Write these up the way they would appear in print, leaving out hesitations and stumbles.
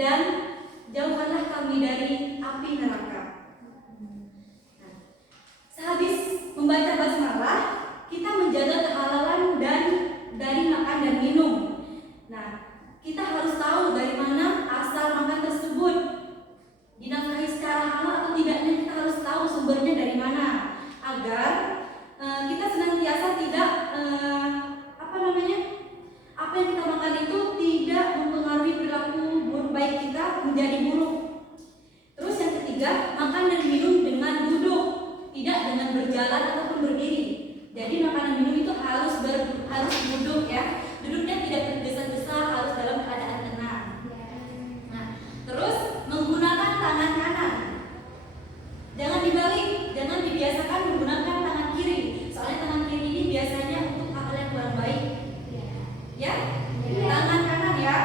dan jauhkanlah kami dari api neraka. Nah, sehabis membaca basmalah, kita menjaga kehalalan dan dari makan dan minum. Nah, kita harus tahu dari mana asal makan tersebut, dinafkahi secara halal atau tidaknya. Kita harus tahu sumbernya dari mana agar kita senantiasa tidak apa yang kita makan itu tidak mempengaruhi perilaku buruk baik kita menjadi buruk. Terus yang ketiga, makan dan minum dengan duduk, tidak dengan berjalan ataupun berdiri. Jadi makanan minum itu harus duduk ya. Duduknya tidak tergesa-gesa, harus dalam keadaan tenang. Nah, terus menggunakan tangan kanan. Jangan dibalik, jangan dibiasakan menggunakan tangan kiri. Soalnya tangan kiri ini biasanya untuk hal yang kurang baik. Ya? Tangan kanan ya.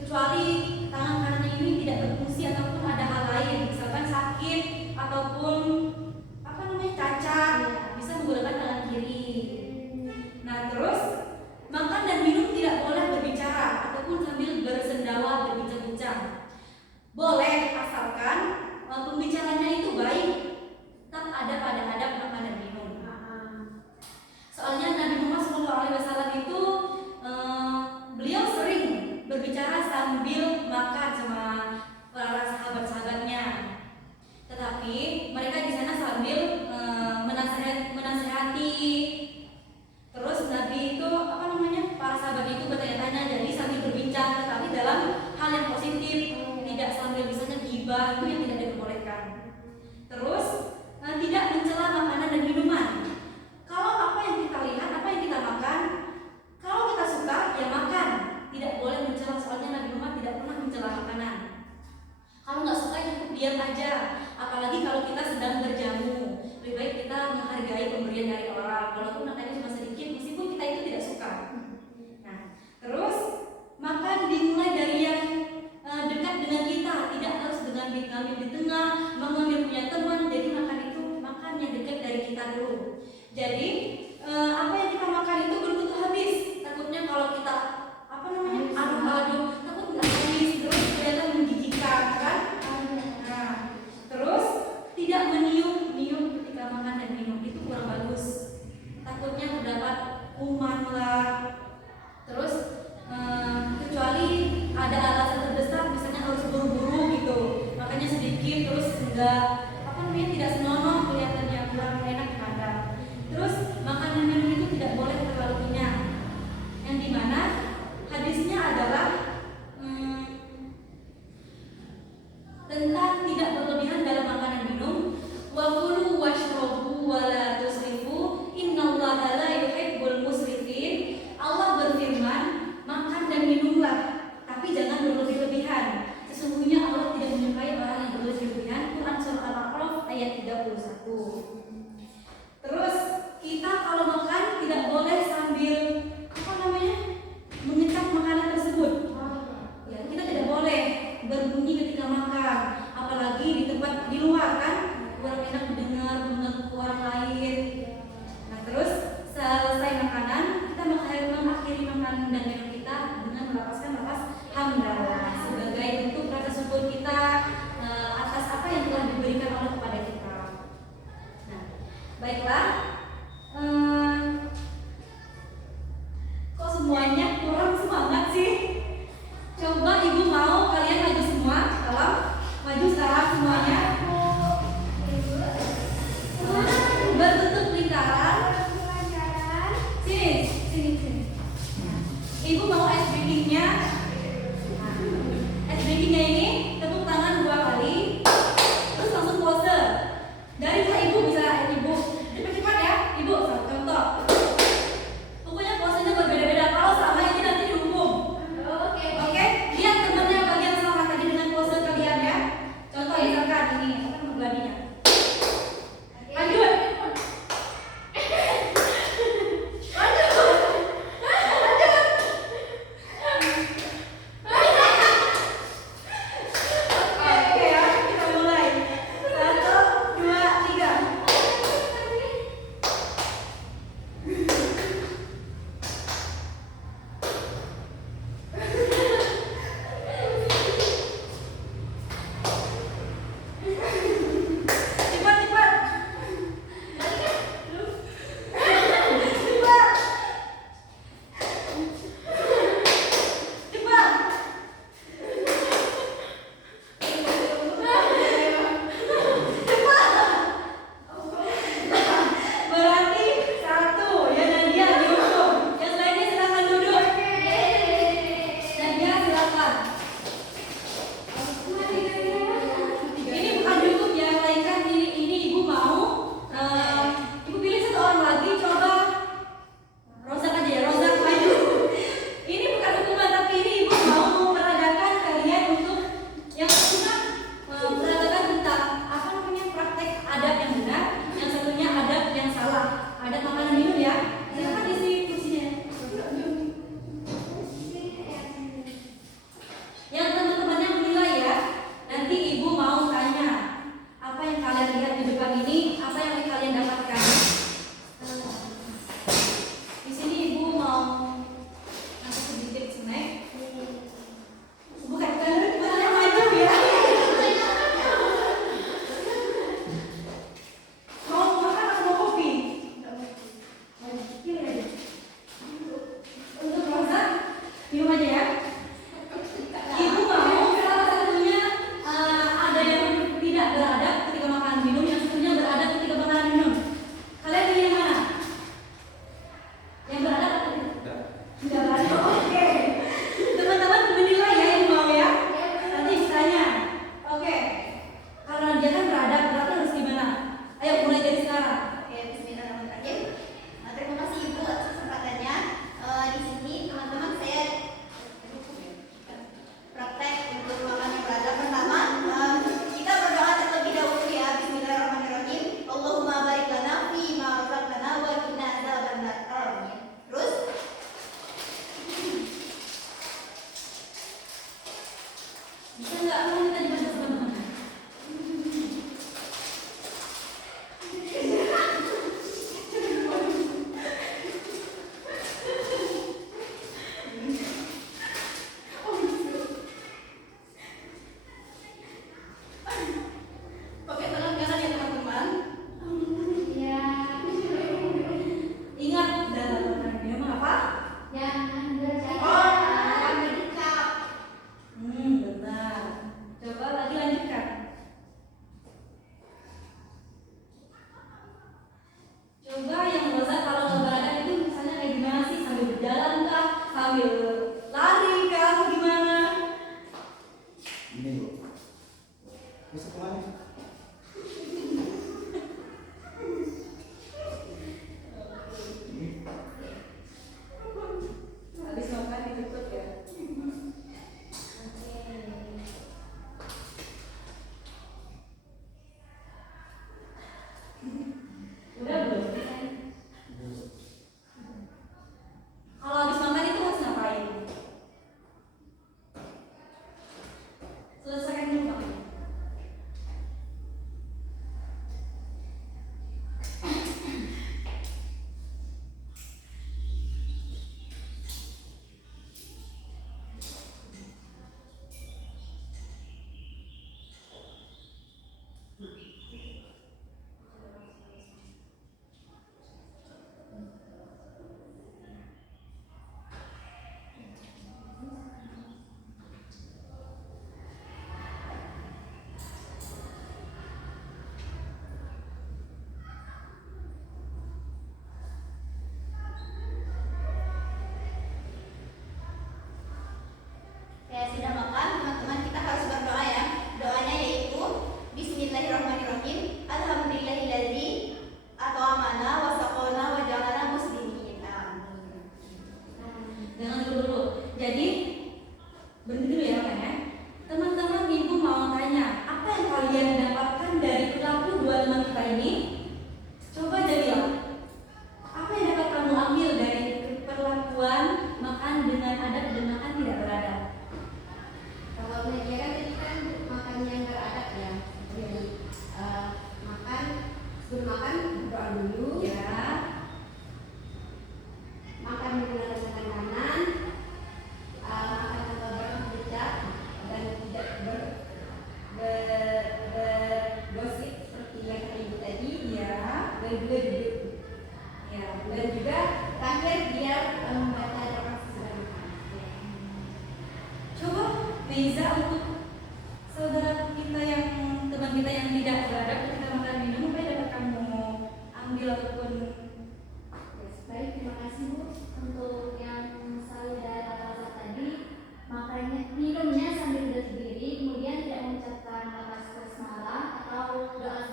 Kecuali tangan kanan ini tidak berfungsi ataupun ada hal lain, misalkan sakit ataupun cacat, bisa menggunakan tangan kiri. Nah, terus makan dan minum tidak boleh berbicara ataupun sambil bersendawa, berbincang-bincang. Boleh asalkan pembicaranya itu baik, tetap ada pada adab makan dan minum. Soalnya Nabi Muhammad SAW itu beliau sering berbicara sambil makan sama para sahabat-sahabatnya. Tetapi mereka di sana sambil menasehati. Terus Nabi itu para sahabat itu bertanya-tanya, jadi sambil berbincang, tetapi dalam hal yang positif, tidak sambil misalnya ghibah, itu yang tidak diperbolehkan. Terus tidak mencela makanan dan minuman. Kalau apa yang kita lihat, apa yang kita makan, kalau kita suka ya makan, tidak boleh mencela. Soalnya Nabi Muhammad tidak pernah mencela makanan. Kalau nggak suka ya cukup diam aja. Apalagi kalau kita sedang berjamu, lebih baik kita menghargai pemberian dari orang, walaupun makannya cuma sedikit, meskipun kita itu tidak suka. Nah, terus makan dimulai dari yang dekat dengan kita, tidak harus dengan mengambil di tengah, mengambil punya teman. Jadi makan yang dekat dari kita dulu. Jadi apa yang kita makan itu belum tentu habis. Takutnya kalau kita aduk-aduk, takut nggak habis, terus kelihatan menjijikan kan? Nah, terus tidak meniup ketika makan dan minum, itu kurang bagus. Takutnya terdapat kuman lah. Terus kecuali ada alasan terdesak, misalnya harus buru-buru gitu, makanya sedikit, terus tidak senonoh, kelihatannya kurang enak dipandang. Terus makan dan minum itu tidak boleh terlalu kenyang, yang dimana hadisnya adalah tentang tidak berlebihan dalam makan dan minum. Wa kulu washrabu wa la tusrifu innallaha la yuhibbul musrifin. Allah berfirman, makan dan minumlah, tapi jangan berlebih-lebihan. Sesungguhnya Allah tidak menyukai orang yang berlebih-lebihan. Quran surah Al-A'raf ayat 31.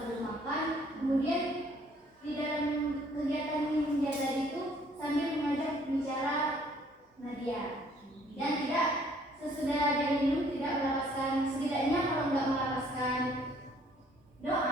sambil makan. Kemudian di dalam kegiatan minum dia tadi itu sambil mengajak bicara Nadia, dan tidak sesudah dia minum tidak melepaskan, setidaknya kalau nggak melepaskan doa